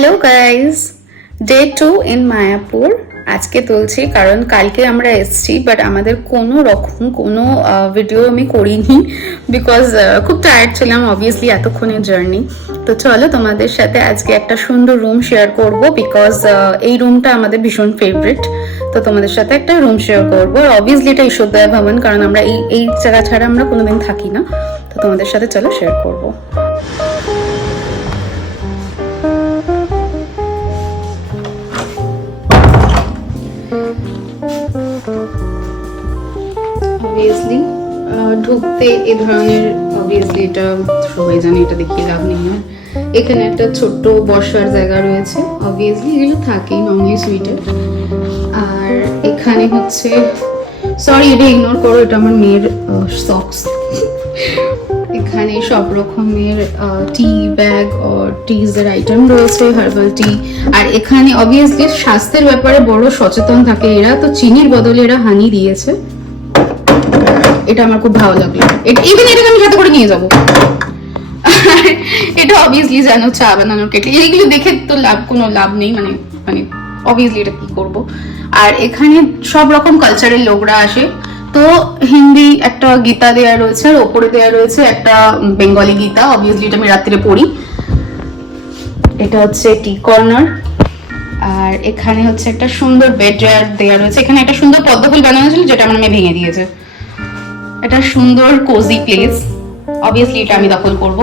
Hello guys, day 2 in Mayapur আজকে তুলছি কারণ কালকে আমরা এসেছি বাট আমাদের কোনো রকম কোনো ভিডিও আমি করিনি বিকজ খুব টায়ার্ড ছিলাম অবভিয়াসলি এতক্ষণের জার্নি। তো চলো তোমাদের সাথে আজকে একটা সুন্দর রুম শেয়ার করব বিকজ এই রুমটা আমাদের ভীষণ ফেভারিট। তো তোমাদের সাথে একটা রুম শেয়ার করবো আর অবভিয়াসলি এটা ঈশ্বরদয়া ভবন কারণ আমরা এই জায়গা ছাড়া আমরা কোনোদিন থাকি না। তো তোমাদের সাথে চলো শেয়ার করবো। অবভিয়াসলি ঢুকতে এ ধরনের অবভিয়াসলি এটা সবাই জানে, এটা দেখিয়ে লাভ নেই। আর এখানে একটা ছোট্ট বসার জায়গা রয়েছে, অবভিয়াসলি এগুলো থাকেই নর্মালি সুইটে। আর এখানে হচ্ছে সরি এটা ইগনোর করো, এটা আমার মেয়ের সক্স। এখানে সব রকমের টি ব্যাগ ও টিজের আইটেম রয়েছে, হার্বাল টি। আর এখানে অবভিয়াসলি স্বাস্থ্যের ব্যাপারে বড় সচেতন থাকে এরা, তো চিনির বদলে এরা হানি দিয়েছে। এটা আমার খুব ভালো লাগলো, ইভেন এটাকে আমি সাথে করে নিয়ে যাবো। এটা অবভিয়াসলি জানো চা বানানোর কেটলি, এইগুলো দেখে তো কোনো লাভ নেই, মানে মানে অবভিয়াসলি এটা কি করব। আর এখানে সব রকম কালচারের লোকরা আসে, তো হিন্দি একটা গীতা দেয়া রয়েছে আর ওপরে দেয়া রয়েছে একটা বেঙ্গলি গীতা, অবভিয়াসলি এটা আমি রাত্রে পড়ি। এটা হচ্ছে টি কর্নার। আর এখানে হচ্ছে একটা সুন্দর বেড ড্রয়ার দেয়া রয়েছে, এখানে একটা সুন্দর পদ্ম ফুল বানানো ছিল যেটা আমার মেয়ে ভেঙে দিয়েছে। এটা সুন্দর কোজি প্লেস, অবভিয়াসলি এটা আমি দখল করব।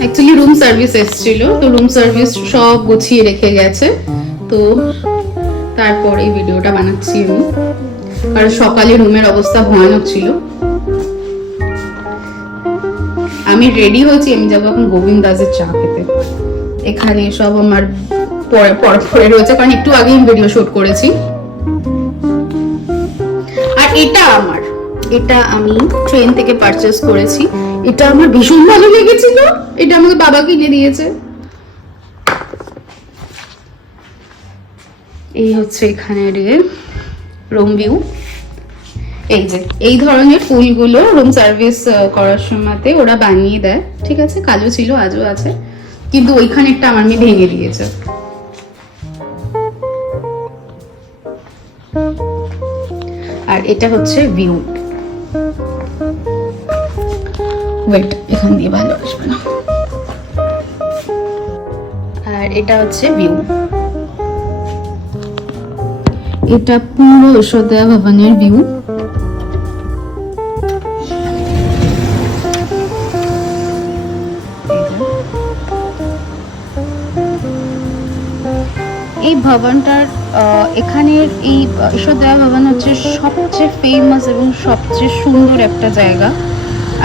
অ্যাকচুয়ালি রুম সার্ভিস এসেছিল, তো রুম সার্ভিস সব গুছিয়ে রেখে গেছে, তো তারপরে এই ভিডিওটা বানাচ্ছি আমি। আর সকালে রুমের অবস্থা ভয়ানক ছিল। আমি রেডি হয়েছি, আমি যাবো এখন গোবিন্দ দাসের চা খেতে। এখানে সব আমার পরে রয়েছে কারণ একটু আগে আমি ভিডিও শুট করেছি। আর এটা আমি ট্রেন থেকে পারচেজ করেছি, এটা আমার ভীষণ ভালো লেগেছিল, এটা আমাকে বাবা কিনে দিয়েছে। এই হচ্ছে এখানের রুম ভিউ। এই যে এই ধরনের ফুলগুলো রুম সার্ভিস করার সময়তে ওরা বানিয়ে দেয়, ঠিক আছে, কালো ছিল আজও আছে, কিন্তু ওইখানে একটা আমার মেয়ে ভেঙে দিয়েছে। আর এটা হচ্ছে ভিউ। ওয়েট, এখান দিয়ে ভালো আসবে না। আর এটা হচ্ছে ভিউ, এটা পুরো ঈশ্বরদয়া ভবনের ভিউ। এই ভবনটার এখানের এই ঈশ্বরদয়া ভবন হচ্ছে সবচেয়ে ফেমাস এবং সবচেয়ে সুন্দর একটা জায়গা।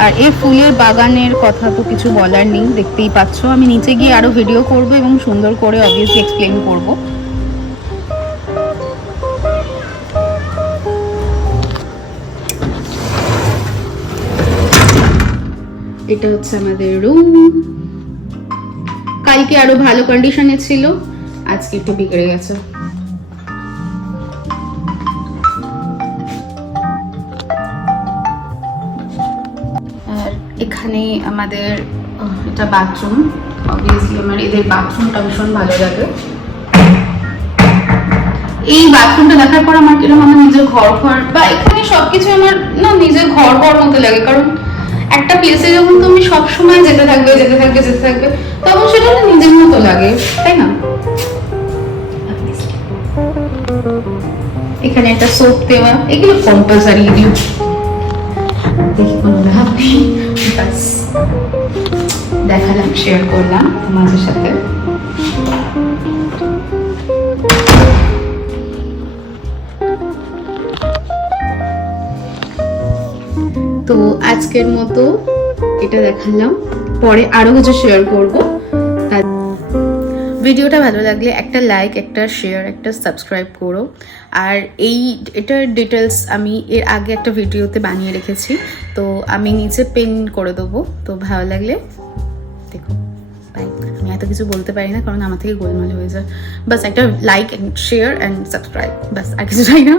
আর এই ফুলের বাগানের কথা তো কিছু বলার নেই, দেখতেই পাচ্ছ। আমি নিচে গিয়ে আরো ভিডিও করব এবং সুন্দর করে অবভিয়াসলি এক্সপ্লেন করব। এটা হচ্ছে আমাদের রুম। কালকে আরো ভালো কন্ডিশনে ছিল, আজকে একটু বিগড়ে গেছে। আর এখানে আমাদের এটা বাথরুম, অবভিয়াসলি আমার এদের বাথরুমটা ভীষণ ভালো লাগে। এই বাথরুমটা দেখার পর আমার কিরকম আমার নিজের ঘর বা এখানে সবকিছু আমার না নিজের ঘর মতো লাগে, কারণ একটা প্লেসে যখন তুমি সবসময় যেতে থাকবে তখন সেটা নিজের মতো লাগে, তাই না? এখানে একটা সোপ দেওয়া, এগুলো কম্পালসারি, এগুলো দেখি কোনো লাভ নেই, দেখালাম, শেয়ার করলাম তোমাদের সাথে। তো আজকের মতো এটা দেখালাম, পরে আরো কিছু শেয়ার করব। ভিডিওটা ভালো লাগলে একটা লাইক, একটা শেয়ার, একটা সাবস্ক্রাইব করো। আর এটার ডিটেলস আমি এর আগে একটা ভিডিওতে বানিয়ে রেখেছি, তো আমি নিচে পিন করে দেবো, তো ভালো লাগলে দেখো। বাই। আমি এত কিছু বলতে পারি না কারণ আমার থেকে গোলমাল হয়ে যায়, বাস একটা like and share and subscribe, বাস আর কিছু চাই না।